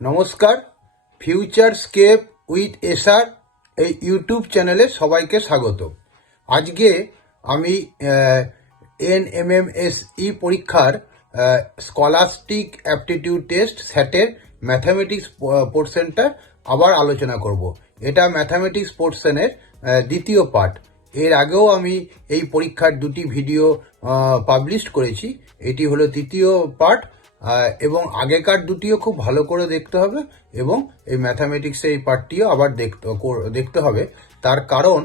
নমস্কার, ফিউচারস্কেপ with SR এই YouTube চ্যানেলে সবাইকে স্বাগত। আজকে আমি এনএমএমএসই পরীক্ষার স্কলাস্টিক অ্যাপটিটিউড টেস্ট স্যাটের ম্যাথামেটিক্স পোর্শনটা আবার আলোচনা করব। এটা ম্যাথামেটিক্স পোর্শনের দ্বিতীয় পার্ট। এর আগেও আমি এই পরীক্ষার দুটি ভিডিও পাবলিশ করেছি। এটি হলো তৃতীয় পার্ট এবং আগেকার দুটিও খুব ভালো করে দেখতে হবে এবং এই ম্যাথামেটিক্সের এই পার্টটিও আবার দেখতে হবে। তার কারণ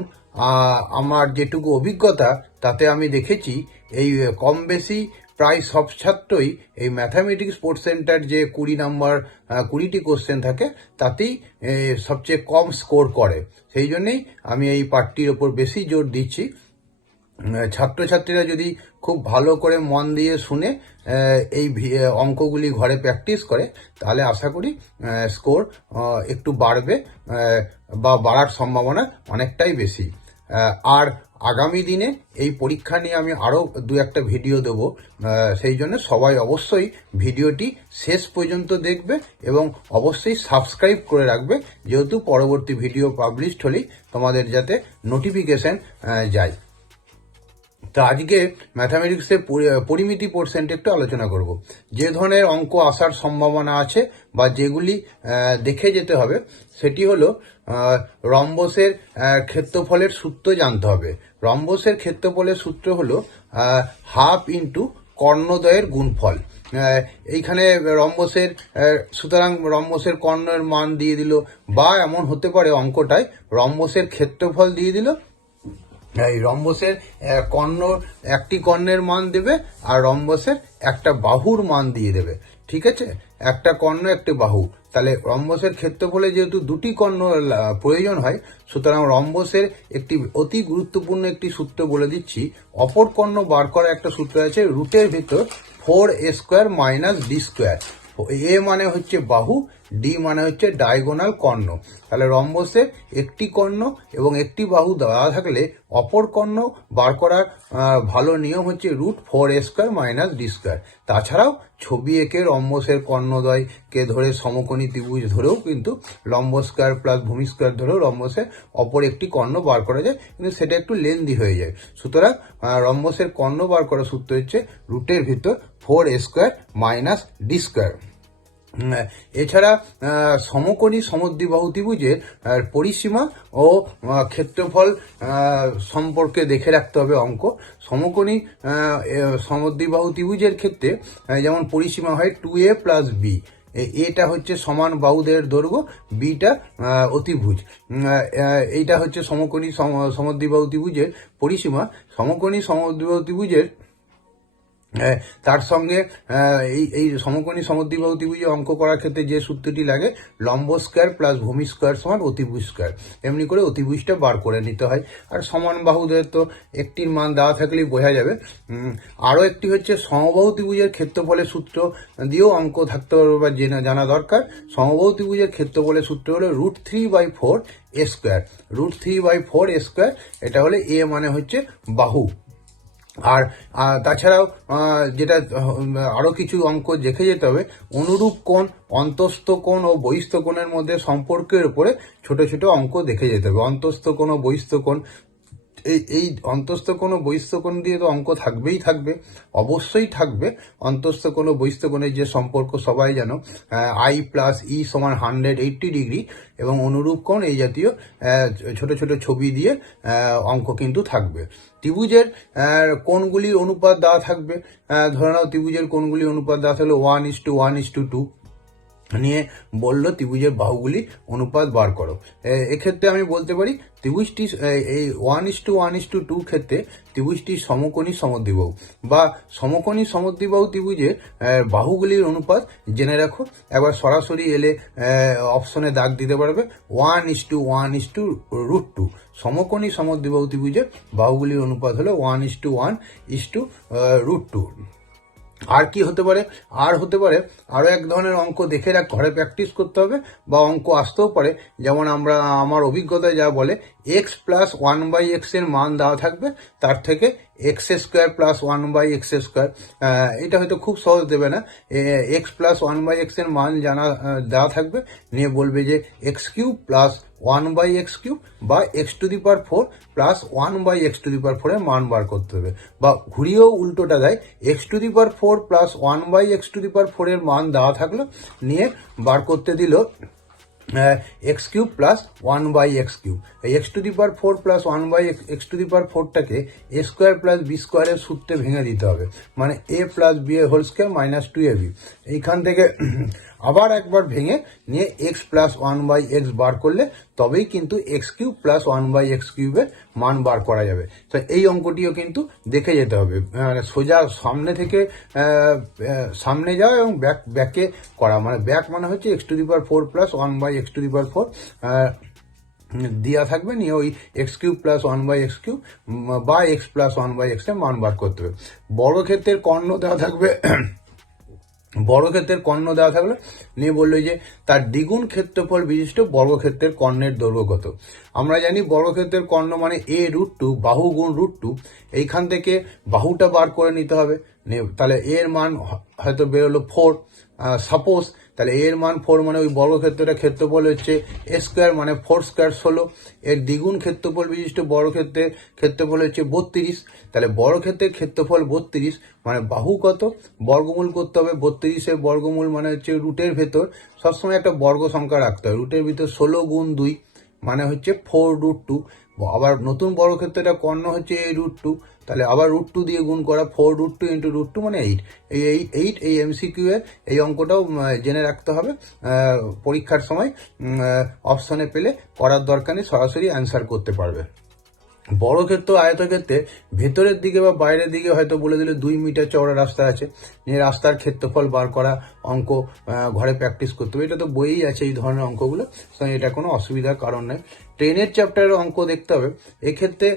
আমার যেটুকু অভিজ্ঞতা তাতে আমি দেখেছি এই কম বেশি প্রায় সব ছাত্রই এই ম্যাথামেটিক্স পোর্শনটার যে 20টি কোশ্চেন থাকে তাতেই সবচেয়ে কম স্কোর করে। সেই জন্যেই আমি এই পার্টটির ওপর বেশি জোর দিচ্ছি। ছাত্রছাত্রীরা যদি খুব ভালো করে মন দিয়ে শুনে এই অঙ্কগুলি ঘরে প্র্যাকটিস করে তাহলে আশা করি স্কোর একটু বাড়বে বা বাড়ার সম্ভাবনা অনেকটাই বেশি। আর আগামী দিনে এই পরীক্ষা নিয়ে আমি আরও দু একটা ভিডিও দেব, সেই জন্য সবাই অবশ্যই ভিডিওটি শেষ পর্যন্ত দেখবে এবং অবশ্যই সাবস্ক্রাইব করে রাখবে, যেহেতু পরবর্তী ভিডিও পাবলিশড হলেই তোমাদের যাতে নোটিফিকেশন যায়। তো আজকে ম্যাথামেটিক্সের পরিমিতি পোর্শনটা একটু আলোচনা করব। যে ধরনের অঙ্ক আসার সম্ভাবনা আছে বা যেগুলি দেখে যেতে হবে সেটি হলো রম্বসের ক্ষেত্রফলের সূত্র জানতে হবে। রম্বসের ক্ষেত্রফলের সূত্র হলো হাফ ইন্টু কর্ণদ্বয়ের গুণফল। এইখানে রম্বসের সুতরাং রম্বসের কর্ণের মান দিয়ে দিল, বা এমন হতে পারে অঙ্কটায় রম্বসের ক্ষেত্রফল দিয়ে দিল, এই রম্বসের একটি কর্ণের মান দেবে আর রম্বসের একটা বাহুর মান দিয়ে দেবে। ঠিক আছে, একটা কর্ণ একটি বাহু, তাহলে রম্বসের ক্ষেত্রফলে যেহেতু দুটি কর্ণ প্রয়োজন হয়, সুতরাং রম্বসের একটি অতি গুরুত্বপূর্ণ একটি সূত্র বলে দিচ্ছি। অপর কর্ণ বার করা একটা সূত্র আছে, রুটের ভিতর 4a² - d²। এ মানে হচ্ছে বাহু, ডি মানে হচ্ছে ডায়াগোনাল কর্ণ। তাহলে রম্বসের একটি কর্ণ এবং একটি বাহু দেওয়া থাকলে অপর কর্ণ বার করার ভালো নিয়ম হচ্ছে √4a² - d²। তাছাড়াও ছবি এঁকে রম্বসের কর্ণদ্বয়কে ধরে সমকোণী ত্রিভুজ ধরেও কিন্তু লম্ব স্কয়ার প্লাস ভূমি স্কয়ার ধরেও রম্বসের অপর একটি কর্ণ বার করা যায়, কিন্তু সেটা একটু লেন্দি হয়ে যায়। সুতরাং রম্বসের কর্ণ বার করার সূত্র হচ্ছে রুটের ভিতর 4a² - d²। এছাড়া সমকোণী সমদ্বিবাহু ত্রিভুজের পরিসীমা ও ক্ষেত্রফল সম্পর্কে দেখে রাখতে হবে অঙ্ক। সমকোণী সমদ্বিবাহু ত্রিভুজের ক্ষেত্রে যেমন পরিসীমা হয় 2a + b। এটা হচ্ছে সমান বাহুদের দৈর্ঘ্য, বিটা অতিভুজ। এইটা হচ্ছে সমকোণী সমদ্বিবাহু ত্রিভুজের পরিসীমা। সমকোণী সমদ্বিবাহু ত্রিভুজের তার সঙ্গে এই সমকোণী সমদ্বিবাহু ত্রিভুজে অঙ্ক করার ক্ষেত্রে যে সূত্রটি লাগে, লম্ব স্কয়ার প্লাস ভূমি স্কয়ার সমান অতিভুজ স্কয়ার, এমনি করে অতিভুজটা বার করে নিতে হয়। আর সমান বাহুদের তো একটির মান দেওয়া থাকলেই বোঝা যাবে। আরও একটি হচ্ছে সমবাহু ত্রিভুজের ক্ষেত্রফলের সূত্র দিয়েও অঙ্ক থাকতে হবে বা জানা দরকার। সমবাহু ত্রিভুজের ক্ষেত্রফলের সূত্র হলো √3/4a²। √3/4a², এটা হলে এ মানে হচ্ছে বাহু। আর তাছাড়াও যেটা আরও কিছু অঙ্ক দেখে যেতে হবে, অনুরূপ কোণ, অন্তস্থ কোণ ও বহিস্থ কোণের মধ্যে সম্পর্কের উপরে ছোট ছোট অঙ্ক দেখে যেতে হবে। অন্তস্থ কোণ ও বহিস্থ কোণ, এই অন্তস্থ কোণ ও বহিস্থ কোণ দিয়ে তো অঙ্ক থাকবে, অবশ্যই থাকবে। অন্তস্থ কোণ ও বহিস্থ কোণের যে সম্পর্ক সবাই জানো, I + E = 180 ডিগ্রি, এবং অনুরূপ কোণ এই জাতীয় ছোট ছোট ছবি দিয়ে অঙ্ক কিন্তু থাকবে। ত্রিভুজের কোণগুলির অনুপাত দেওয়া থাকবে। ধরে নাও ত্রিভুজের কোণগুলির অনুপাত দেওয়া থাকলে 1:1:2 নিয়ে বললো ত্রিভুজের বাহুগুলি অনুপাত বার করো। এক্ষেত্রে আমি বলতে পারি ত্রিভুজটি এই 1:1:2 ক্ষেত্রে ত্রিভুজটি সমকোণী সমদ্বিবাহু, বা সমকোণী সমদ্বিবাহু ত্রিভুজের বাহুগুলির অনুপাত জেনে রাখো। একবার সরাসরি এলে অপশনে দাগ দিতে পারবে 1:1:√2। সমকোণী সমদ্বিবাহু ত্রিভুজের বাহুগুলির অনুপাত হলো 1:1:√2। আর কি হতে পারে? আরও এক ধরনের অঙ্ক দেখে ঘরে প্র্যাকটিস করতে হবে, বা অঙ্ক আসতেও পারে। যেমন আমার অভিজ্ঞতায় যা বলে, x + 1/x এর মান দেওয়া থাকবে, তার থেকে এক্স স্কোয়ার প্লাস 1/x²। এটা হয়তো খুব সহজ দেবে না, এক্স প্লাস 1/x এর মান জানা দেওয়া থাকবে, নিয়ে বলবে যে x³ প্লাস 1/x³ বা x⁴ প্লাস 1/x⁴ এর মান বার করতে হবে। বা ঘুরিয়েও উল্টোটা দেয়, x⁴ প্লাস 1/x⁴ এর মান দেওয়া থাকলো, নিয়ে বার করতে দিল x³ প্লাস 1/x³। এই x⁴ plus 1/x⁴টাকে a² plus b² এর সূত্রে ভেঙে দিতে হবে, মানে a plus b whole square minus 2ab। এইখান থেকে আবার একবার ভেঙে নিয়ে x প্লাস 1/x বার করলে তবেই কিন্তু x³ প্লাস 1/x³ এর মান বার করা যাবে। তো এই অঙ্কটিও কিন্তু দেখে যেতে হবে, মানে সোজা সামনে থেকে সামনে যাওয়া এবং ব্যাকে করা, মানে ব্যাক মানে হচ্ছে x⁴ প্লাস 1/x⁴ দেওয়া থাকবে, নিয়ে ওই x³ প্লাস 1/x³ বা x প্লাস 1/x এর মান বার করতে হবে। বর্গক্ষেত্রের কর্ণ দেওয়া থাকবে, বর্গক্ষেত্রের কর্ণ দেওয়া থাকলে নিয়ে বললো যে তার দ্বিগুণ ক্ষেত্রফল বিশিষ্ট বর্গক্ষেত্রের কর্ণের দৈর্ঘ্য কত। আমরা জানি বর্গক্ষেত্রের কর্ণ মানে a√2, বাহু গুণ √2। এইখান থেকে বাহুটা বার করে নিতে হবে, তাহলে এর মান হয়তো বেরোলো 4 সাপোজ, তাহলে এর মান 4 মানে ওই বর্গক্ষেত্রটা ক্ষেত্রফল হচ্ছে a² মানে 4² 16। এর দ্বিগুণ ক্ষেত্রফল বিশিষ্ট বর্গক্ষেত্রের ক্ষেত্রফল হচ্ছে 32। তাহলে বর্গক্ষেত্রের ক্ষেত্রফল 32 মানে বাহু কত, বর্গমূল করতে হবে। 32-এর বর্গমূল মানে হচ্ছে রুটের ভেতর সবসময় একটা বর্গ সংখ্যা রাখতে হবে, রুটের ভিতর 16 গুণ 2 মানে হচ্ছে 4√2। আবার নতুন বর্গক্ষেত্রটা কর্ণ হচ্ছে a√2, তাহলে আবার √2 দিয়ে গুণ করা, 4√2 ইন্টু √2 মানে 8। এই এমসিকিউ এর এই অঙ্কটাও জেনে রাখতে হবে, পরীক্ষার সময় অপশনে পেলে করার দরকার নেই, সরাসরি অ্যান্সার করতে পারবে। বর্গক্ষেত্র আয়তক্ষেত্রে ভেতরের দিকে বা বাইরের দিকে হয়তো বলে দিলে 2 মিটার চওড়া রাস্তা আছে, নিয়ে রাস্তার ক্ষেত্রফল বার করা অঙ্ক ঘরে প্র্যাকটিস করতে হবে। এটা তো বইই আছে এই ধরনের অঙ্কগুলো, এটা কোনো অসুবিধার কারণ নেই। ট্রেনের চ্যাপ্টারের অঙ্ক দেখতে হবে। এক্ষেত্রে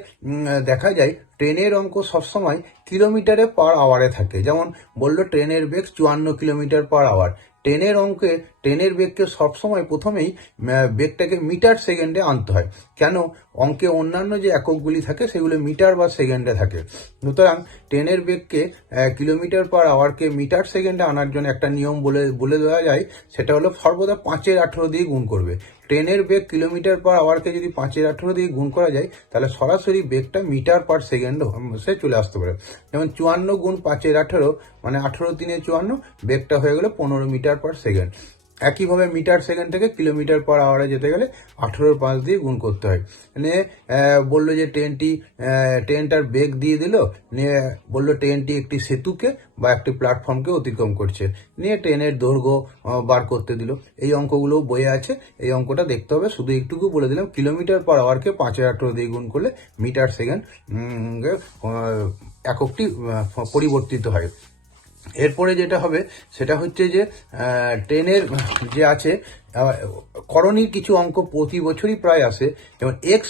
দেখা যায় ট্রেনের অঙ্ক সবসময় কিলোমিটারে পার আওয়ারে থাকে, যেমন বললো ট্রেনের বেগ 54 কিলোমিটার পার আওয়ার। ট্রেনের অঙ্কে ট্রেনের বেগকে সবসময় প্রথমেই বেগটাকে মিটার সেকেন্ডে আনতে হয়। কেন? অঙ্কে অন্যান্য যে এককগুলি থাকে সেগুলো মিটার বা সেকেন্ডে থাকে, সুতরাং ট্রেনের বেগকে কিলোমিটার পার আওয়ারকে মিটার সেকেন্ডে আনার জন্য একটা নিয়ম বলে দেওয়া যায়, সেটা হলো সর্বদা 5/18 দিয়ে গুণ করবে। ট্রেনের বেগ কিলোমিটার পার আওয়ারকে যদি 5/18 দিয়ে গুণ করা যায়, তাহলে সরাসরি বেগটা মিটার পার সেকেন্ড সে চলে আসতে পারে। যেমন 54 গুণ 5/18 মানে 18×3 = 54, বেগটা হয়ে গেলে 15 মিটার পার সেকেন্ড। একইভাবে মিটার সেকেন্ড থেকে কিলোমিটার পার আওয়ারে যেতে গেলে 18/5 দিয়ে গুণ করতে হয়। নিয়ে বললো যে ট্রেনটার বেগ দিয়ে দিল, নিয়ে বললো ট্রেনটি একটি সেতুকে বা একটি প্ল্যাটফর্মকে অতিক্রম করছে, নিয়ে ট্রেনের দৈর্ঘ্য বার করতে দিল। এই অঙ্কগুলো বইয়ে আছে, এই অঙ্কটা দেখতে হবে। শুধু একটুকু বলে দিলাম, কিলোমিটার পার আওয়ারকে 5/18 দিয়ে গুণ করলে মিটার সেকেন্ড এককটি পরিবর্তিত হয়। এরপরে যেটা হবে সেটা হচ্ছে যে ট্রেনের যে আছে করণীর কিছু অঙ্ক প্রতি বছরই প্রায় আসে, যেমন x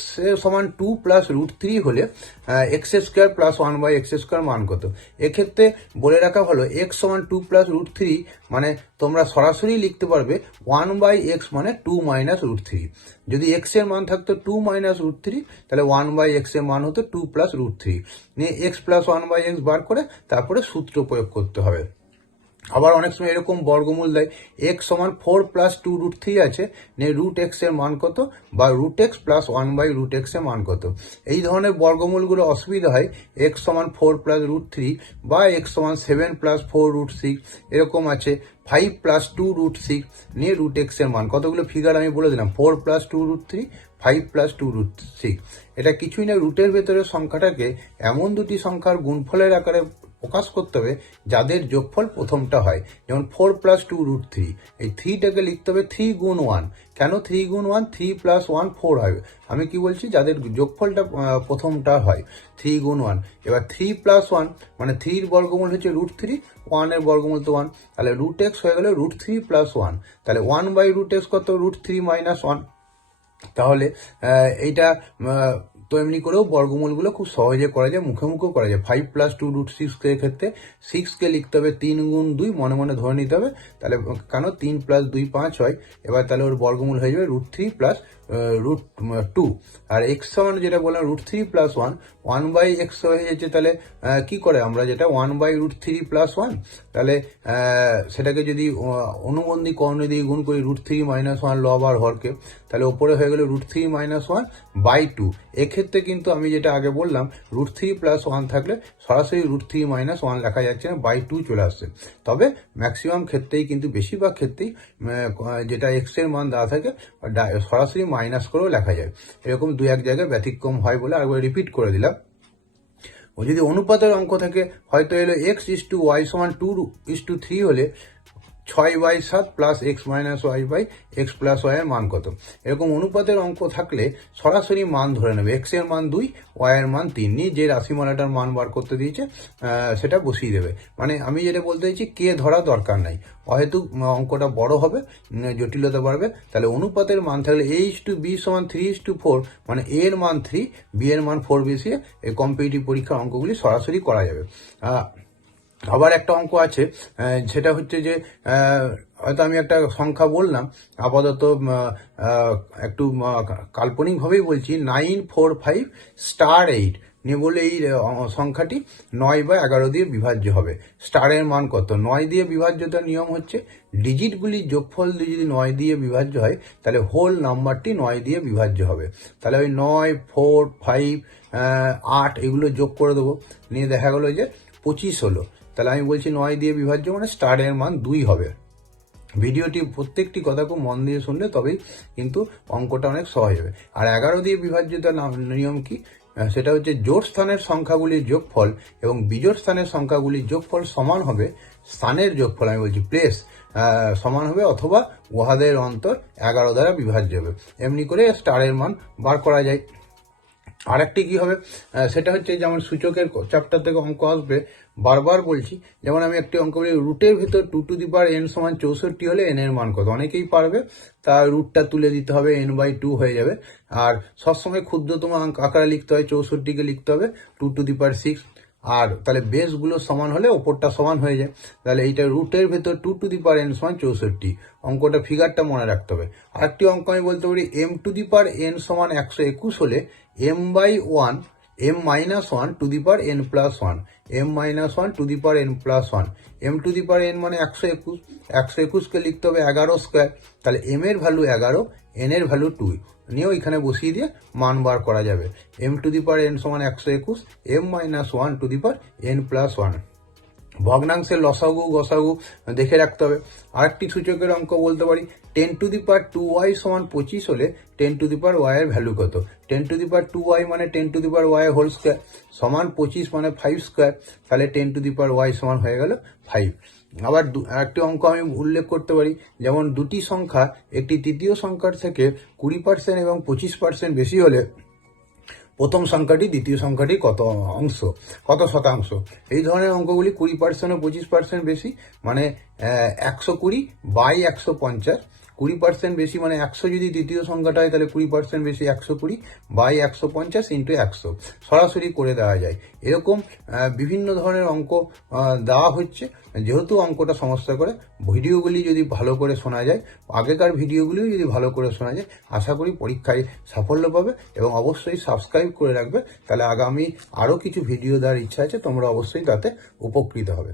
সমান 2 প্লাস √3 হলে x² প্লাস 1/x² মান কত। এক্ষেত্রে বলে রাখা ভালো, x সমান 2 প্লাস √3 মানে তোমরা সরাসরি লিখতে পারবে 1/x মানে 2 মাইনাস √3। যদি x এর মান থাকতো 2 মাইনাস √3, তাহলে 1/x এর মান হতো 2 প্লাস √3। নিয়ে x প্লাস 1/x বার করে তারপরে সূত্র প্রয়োগ করতে হবে। আবার অনেক সময় এরকম বর্গমূল দেয়, x সমান 4 প্লাস 2√3 আছে, নিয়ে √x এর মান কত, বা √x প্লাস 1/√x এর মান কত। এই ধরনের বর্গমূলগুলো অসুবিধা হয়, x সমান 4 প্লাস √3 বা x সমান 7 প্লাস 4√6, এরকম আছে 5 প্লাস 2√6, নিয়ে √x এর মান। কতগুলো ফিগার আমি বলে দিলাম, 4 প্লাস 2√3, 5 প্লাস 2√6। এটা কিছুই না, রুটের ভেতরের সংখ্যাটাকে এমন দুটি সংখ্যার গুণফলের আকারে প্রকাশ করতে হবে যাদের যোগফল প্রথমটা হয়। যেমন 4 প্লাস 2√3, এই 3টাকে লিখতে হবে 3 গুণ 1। কেন 3 গুণ 1? 3 প্লাস 1 4 হবে। আমি কি বলছি, যাদের যোগফলটা প্রথমটা হয় 3 গুণ 1। এবার 3 প্লাস 1 মানে 3 বর্গমূল হচ্ছে √3, 1 এর বর্গমূল তো 1, তাহলে √x হয়ে গেল √3 প্লাস 1। তাহলে 1/√x কত? √3 মাইনাস 1। তাহলে এইটা তো এমনি করেও বর্গমূলগুলো খুব সহজে করা যায়, মুখে মুখেও করা যায়। 5 প্লাস 2√6 এর ক্ষেত্রে 6কে লিখতে হবে 3 গুণ 2, মনে মনে ধরে নিতে হবে, তাহলে কেন 3 প্লাস 2 5 হয়। এবার তাহলে ওর বর্গমূল হয়ে যাবে √3 প্লাস √2, আর এক্স সমান যেটা বললাম √3 + 1, 1/x হয়ে যাচ্ছে। তাহলে কি করে আমরা যেটা 1/√3 + 1, তাহলে সেটাকে যদি অনুবন্ধী কর্ণ দিয়ে গুণ করি √3 - 1 লব আর হরকে, তাহলে ওপরে হয়ে গেল √3 - 1/2। এক্ষেত্রে কিন্তু আমি যেটা আগে বললাম √3 + 1 থাকলে সরাসরি √3 - 1 লেখা যাচ্ছে না, 2 চলে আসছে। তবে ম্যাক্সিমাম ক্ষেত্রেই কিন্তু বেশিরভাগ ক্ষেত্রেই যেটা এক্স এর মান দেওয়া থাকে সরাসরি মাইনাস করেও লেখা যায়। এরকম 2-1 জায়গায় ব্যতিক্রম হয় বলে আরেকবার রিপিট করে দিলাম। ও যদি অনুপাতের অঙ্ক থাকে, হয়তো এলো x:y = 2:3 হলে 6/7 + x - y/x + y এর মান কত। এরকম অনুপাতের অঙ্ক থাকলে সরাসরি মান ধরে নেবে, x এর মান 2, y এর মান 3, নিয়ে যে রাশিমালাটার মান বার করতে দিয়েছে সেটা বসিয়ে দেবে। মানে আমি যেটা বলতে চাইছি, কে ধরা দরকার নাই, অহেতু অঙ্কটা বড় হবে, জটিলতা বাড়বে। তাহলে অনুপাতের মান থাকলে a:b = 3:4, মানে a এর মান 3, b এর মান 4 বেশি, এই কম্পিটিটিভ পরীক্ষার অঙ্কগুলি সরাসরি করা যাবে। আবার একটা অঙ্ক আছে, সেটা হচ্ছে যে হয়তো আমি একটা সংখ্যা বললাম, আপাতত একটু কাল্পনিকভাবেই বলছি, 945*8 নিয়ে বলে এই সংখ্যাটি 9/11 দিয়ে বিভাজ্য হবে। স্টারের মান কত? 9 দিয়ে বিভাজ্যতার নিয়ম হচ্ছে ডিজিটগুলির যোগফল যদি 9 দিয়ে বিভাজ্য হয়, তাহলে হোল নাম্বারটি 9 দিয়ে বিভাজ্য হবে। তাহলে ওই 9, 4, 5, 8 এগুলো যোগ করে দেবো, নিয়ে দেখা গেলো যে 25 হলো। তাহলে আমি বলছি 9 দিয়ে বিভাজ্য মানে স্টারের মান 2 হবে। ভিডিওটি প্রত্যেকটি কথা খুব মন দিয়ে শুনলে তবেই কিন্তু অঙ্কটা অনেক সহজ হবে। আর 11 দিয়ে বিভাজ্যতার নিয়ম কি? সেটা হচ্ছে জোড় স্থানের সংখ্যাগুলির যোগফল এবং বিজোড় স্থানের সংখ্যাগুলির যোগফল সমান হবে স্থানের যোগফল, আমি বলছি প্লেস, সমান হবে অথবা উহাদের অন্তর 11 দ্বারা বিভাজ্য হবে। এমনি করে স্টারের মান বার করা যায়। আরেকটি কি হবে, সেটা হচ্ছে যেমন সূচকের চ্যাপ্টার থেকে অঙ্ক আসবে, বারবার বলছি, যেমন আমি একটি অঙ্ক বলি, রুটের ভিতর 2n = 64 হলে n এর মান কত। অনেকেই পারবে, তার রুটটা তুলে দিতে হবে, n/2 হয়ে যাবে। আর সবসময় ক্ষুদ্রতম আকারে লিখতে হয়, 64কে লিখতে হবে 2⁶, আর তাহলে বেসগুলো সমান হলে ওপরটা সমান হয়ে যায়। তাহলে এইটা রুটের ভেতর 2n = 64, অঙ্কটা ফিগারটা মনে রাখতে হবে। আরেকটি অঙ্ক আমি বলতে পারি, m⁴ = 121 হলে m/1 m-1 to the power n plus 1, m-1 to the power n plus 1, m⁴ মানে 121, 121কে লিখতে হবে 11 স্কোয়ার। তাহলে m এর ভ্যালু 11, n এর ভ্যালু 2, নিয়ে ওইখানে বসিয়ে দিয়ে মান বার করা যাবে। m⁴ n = 121, m-1 to the power n plus 1। ভগ্নাংশের লসাগু গসাগু দেখে রাখতে হবে। আরেকটি সূচকের অঙ্ক বলতে পারি, 10⁻²y = 25 হলে 10⁻y এর ভ্যালু কত। 10⁻² মানে 10⁻y হোল স্কোয়ার, সমান 25 মানে 5 স্কোয়ার, তাহলে 10⁻y সমান হয়ে গেল 5। আবার আরেকটি অঙ্ক আমি উল্লেখ করতে পারি, যেমন দুটি সংখ্যা একটি তৃতীয় সংখ্যার থেকে 20% এবং 25% বেশি হলে প্রথম সংখ্যাটি দ্বিতীয় সংখ্যাটি কত শতাংশ। এই ধরনের অঙ্কগুলি 20% ও 25% বেশি মানে 120/150, 20% বেশি মানে 100 যদি দ্বিতীয় সংখ্যাটা হয়, তাহলে 20% বেশি 120/150 × 100 সরাসরি করে দেওয়া যায়। এরকম বিভিন্ন ধরনের অঙ্ক দেওয়া হচ্ছে। যেহেতু অঙ্কটা সমস্যা করে, ভিডিওগুলি যদি ভালো করে শোনা যায়, আগেকার ভিডিওগুলিও যদি ভালো করে শোনা যায়, আশা করি পরীক্ষায় সাফল্য পাবে। এবং অবশ্যই সাবস্ক্রাইব করে রাখবে, তাহলে আগামী আরও কিছু ভিডিও দেওয়ার ইচ্ছা আছে, তোমরা অবশ্যই তাতে উপকৃত হবে।